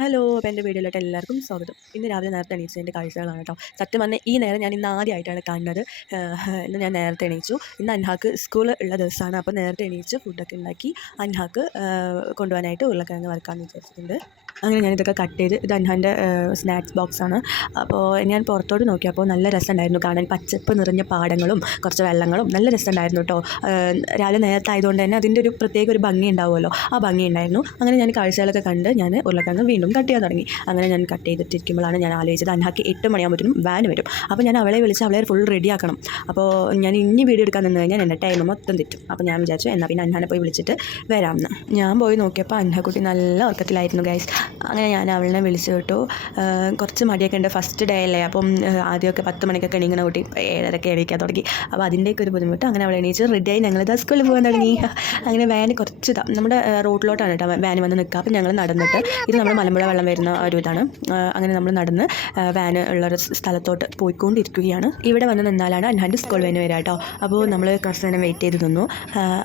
Hello അപ്പോൾ എൻ്റെ വീഡിയോയിലോട്ട് എല്ലാവർക്കും സ്വാഗതം. ഇന്ന് രാവിലെ നേരത്തെ എണീച്ചതിൻ്റെ കാഴ്ചകളാണ് കേട്ടോ. സത്യം പറഞ്ഞാൽ ഈ നേരം ഞാൻ ഇന്ന് ആദ്യമായിട്ടാണ് കാണുന്നത്. ഇന്ന് ഞാൻ നേരത്തെ എണീച്ചു. ഇന്ന് അൻഹാക്ക് സ്കൂൾ ഉള്ള ദിവസമാണ്. അപ്പോൾ നേരത്തെ എണീച്ച് ഫുഡൊക്കെ ഉണ്ടാക്കി അൻഹാക്ക് കൊണ്ടുപോകാനായിട്ട് ഉരുളക്കിഴങ്ങ് വറുക്കാമെന്ന് വിചാരിച്ചിട്ടുണ്ട്. അങ്ങനെ ഞാനിതൊക്കെ കട്ട് ചെയ്ത് ഇത് അൻഹാൻ്റെ സ്നാക്സ് ബോക്സാണ്. അപ്പോൾ ഞാൻ പുറത്തോട്ട് നോക്കിയപ്പോൾ നല്ല രസമുണ്ടായിരുന്നു കാണാൻ. പച്ചപ്പ് നിറഞ്ഞ പാടങ്ങളും കുറച്ച് വെള്ളങ്ങളും നല്ല രസമുണ്ടായിരുന്നു കേട്ടോ. രാവിലെ നേരത്തെ ആയതുകൊണ്ട് തന്നെ അതിൻ്റെ ഒരു പ്രത്യേക ഒരു ഭംഗി ഉണ്ടാവുമല്ലോ, ആ ഭംഗി ഉണ്ടായിരുന്നു. അങ്ങനെ ഞാൻ കാഴ്ചകളൊക്കെ കണ്ട് ഞാൻ ഉരുളക്കിഴങ്ങ് വീണ്ടും കട്ട് ചെയ്യാൻ തുടങ്ങി. അങ്ങനെ ഞാൻ കട്ട് ചെയ്തിട്ടിരിക്കുമ്പോഴാണ് ഞാൻ ആലോചിച്ചത് അൻഹാക്ക് 8 മണിയാകുമ്പോഴത്തേനും വാൻ വരും. അപ്പോൾ ഞാൻ അവളെ വിളിച്ച് അവളെ ഫുൾ റെഡിയാക്കണം. അപ്പോൾ ഞാൻ ഇനി വീഡിയോ എടുക്കാൻ നിന്ന് കഴിഞ്ഞാൽ എൻ്റെ ടൈം മൊത്തം തെറ്റും. അപ്പോൾ ഞാൻ വിചാരിച്ചു എന്നാൽ പിന്നെ അൻഹാനെ പോയി വിളിച്ചിട്ട് വരാമെന്ന്. ഞാൻ പോയി നോക്കിയപ്പോൾ അൻഹാക്കുട്ടി നല്ല ഉറക്കത്തിലായിരുന്നു ഗൈസ്. അങ്ങനെ ഞാൻ അവളെ വിളിച്ചു കേട്ടു. കുറച്ച് മടിയൊക്കെ ഉണ്ട്, ഫസ്റ്റ് ഡേ അല്ലേ. അപ്പം ആദ്യമൊക്കെ 10 മണിക്കൊക്കെ എണീക്കുന്ന കുട്ടി 7:30 എണീക്കാൻ തുടങ്ങി. അപ്പോൾ അതിൻ്റെയൊക്കെ ഒരു ബുദ്ധിമുട്ട്. അങ്ങനെ അവൾ എണീച്ച് റെഡിയായി ഞങ്ങളിത് സ്കൂളിൽ പോകാൻ തുടങ്ങി. അങ്ങനെ വാന് കുറച്ച് നമ്മുടെ റോഡിലോട്ടാണ് കേട്ടോ വാന് വന്ന് നിൽക്കുക. അപ്പം ഞങ്ങൾ നടന്നിട്ട്, ഇത് നമ്മൾ മലമ്പുഴ വെള്ളം വരുന്ന ഒരു ഇതാണ്. അങ്ങനെ നമ്മൾ നടന്ന് വാന് ഉള്ളൊരു സ്ഥലത്തോട്ട് പോയിക്കൊണ്ടിരിക്കുകയാണ്. ഇവിടെ വന്ന് നിന്നാലാണ് അൻഹാൻ്റെ സ്കൂൾ വാന് വരിക കേട്ടോ. അപ്പോൾ നമ്മൾ കുറച്ച് നേരം വെയിറ്റ് ചെയ്ത് നിന്നു.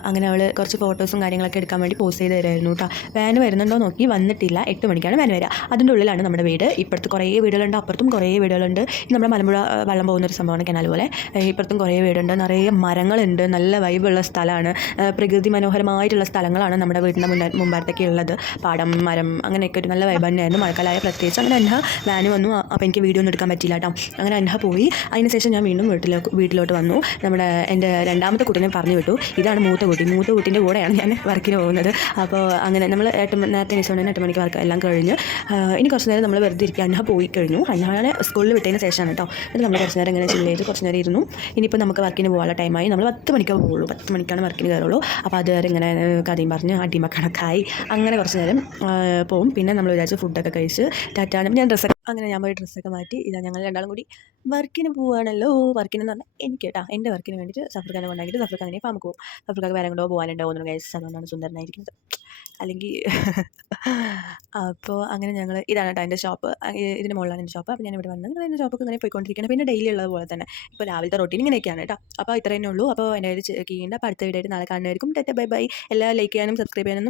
അങ്ങനെ അവൾ കുറച്ച് ഫോട്ടോസും കാര്യങ്ങളൊക്കെ എടുക്കാൻ വേണ്ടി പോസ്റ്റ് ചെയ്ത് തരായിരുന്നു കേട്ടോ. വാന് വരുന്നുണ്ടോ നോക്കി, വന്നിട്ടില്ല. 8 മണിക്കാണ് വാൻ വരിക. അതിൻ്റെ ഉള്ളിലാണ് നമ്മുടെ വീട്. ഇപ്പുറത്ത് കുറേ വീടുകളുണ്ട്, അപ്പുറത്തും കുറേ വീടുകളുണ്ട്. നമ്മുടെ മലമ്പുഴ വെള്ളം പോകുന്നൊരു സംഭവമാണ്, കനാൽ പോലെ. ഇപ്പുറത്തും കുറേ വീടുണ്ട്, നിറയെ മരങ്ങളുണ്ട്, നല്ല വൈബുള്ള സ്ഥലമാണ്. പ്രകൃതി മനോഹരമായിട്ടുള്ള സ്ഥലങ്ങളാണ് നമ്മുടെ വീടിൻ്റെ മുമ്പാടത്തേക്ക് ഉള്ളത്. പാടം, മരം, അങ്ങനെയൊക്കെ ഒരു നല്ല വൈബ് തന്നെയായിരുന്നു. മഴക്കാലമായ പ്രത്യേകിച്ച്. അങ്ങനെ അൻഹ വാന് വന്നു. അപ്പോൾ എനിക്ക് വീഡിയോ ഒന്നും എടുക്കാൻ പറ്റില്ല കേട്ടോ. അങ്ങനെ അൻഹ പോയി. അതിനുശേഷം ഞാൻ വീണ്ടും വീട്ടിലോട്ട് വന്നു. എൻ്റെ രണ്ടാമത്തെ കുട്ടീനെ പറഞ്ഞു വിട്ടു. ഇതാണ് മൂത്ത കുട്ടീൻ്റെ കൂടെയാണ് ഞാൻ വർക്കിന് പോകുന്നത്. അപ്പോൾ അങ്ങനെ നമ്മൾ നേരത്തെ എണീച്ചുകൊണ്ട് 8 മണിക്ക് വർക്ക് എല്ലാം കഴിഞ്ഞ് ഇനി കുറച്ച് നേരം നമ്മൾ വെറുതെ ഇരിക്കുക. അൻഹ പോയി കഴിഞ്ഞു. അൻഹാനെ സ്കൂളിൽ വിട്ടതിന് ശേഷമാണ് കേട്ടോ. എന്നിട്ട് നമ്മൾ കുറച്ച് നേരം ഇങ്ങനെ ചില്ല് ചെയ്ത് കുറച്ച് നേരം ഇരുന്നു. ഇനിയിപ്പോൾ നമുക്ക് വർക്കിന് പോകാനുള്ള ടൈമായി. നമ്മൾ 10 മണിക്കേ പോകുള്ളൂ. 10 മണിക്കാണ് വർക്കിന് കയറുള്ളൂ. അപ്പോൾ അതുവരെ ഇങ്ങനെ കഥയും പറഞ്ഞ് അടിമ കണക്കായി അങ്ങനെ കുറച്ച് നേരം പോവും. പിന്നെ നമ്മൾ വിചാരിച്ച് ഫുഡൊക്കെ കഴിച്ച് ടാറ്റാനും ഞാൻ അങ്ങനെ ഞാൻ പോയി ഡ്രസ്സൊക്കെ മാറ്റി. ഇതാ ഞങ്ങൾ രണ്ടാളും കൂടി വർക്കിന് പോവുകയാണല്ലോ. വർക്കിനെന്ന് പറഞ്ഞാൽ എനിക്ക് കേട്ടോ, എൻ്റെ വർക്കിന് വേണ്ടിയിട്ട് സഫർഖാനെ കൊണ്ടാക്കിയിട്ട് സഫർഖാൻ അങ്ങനെ ഫാമ് പോകും. സഫർഖാക്ക് വേറെ കൊണ്ടോ പോകാനുണ്ടോ എന്ന് ഗൈസ്. അതുകൊണ്ടാണ് സുന്ദരനായിരിക്കുന്നത്. അല്ലെങ്കിൽ അപ്പോൾ അങ്ങനെ ഞങ്ങൾ ഇതാണ് കേട്ടോ എൻ്റെ ഷോപ്പ്. ഇതിന് മുകളിലാണ് എൻ്റെ ഷോപ്പ്. അപ്പോൾ ഞാൻ ഇവിടെ വന്ന് എൻ്റെ ഷോപ്പൊക്കെ ഇങ്ങനെ പോയിക്കൊണ്ടിരിക്കുകയാണ്. പിന്നെ ഡെയിലി ഉള്ളത് പോലെ തന്നെ ഇപ്പോൾ രാവിലത്തെ റൊട്ടീൻ ഇങ്ങനെയൊക്കെയാണ് കേട്ടോ. അപ്പോൾ ഇത്രയേ ഉള്ളൂ. അപ്പോൾ എൻ്റെ കീഴിൻ്റെ അപ്പോൾ അടുത്ത വീഡിയോ ആയിട്ട് നാളെ കാണുന്നതായിരിക്കും. Bye bye. എല്ലാം ലൈക്ക് ചെയ്യാനും സബ്സ്ക്രൈബ് ചെയ്യാനും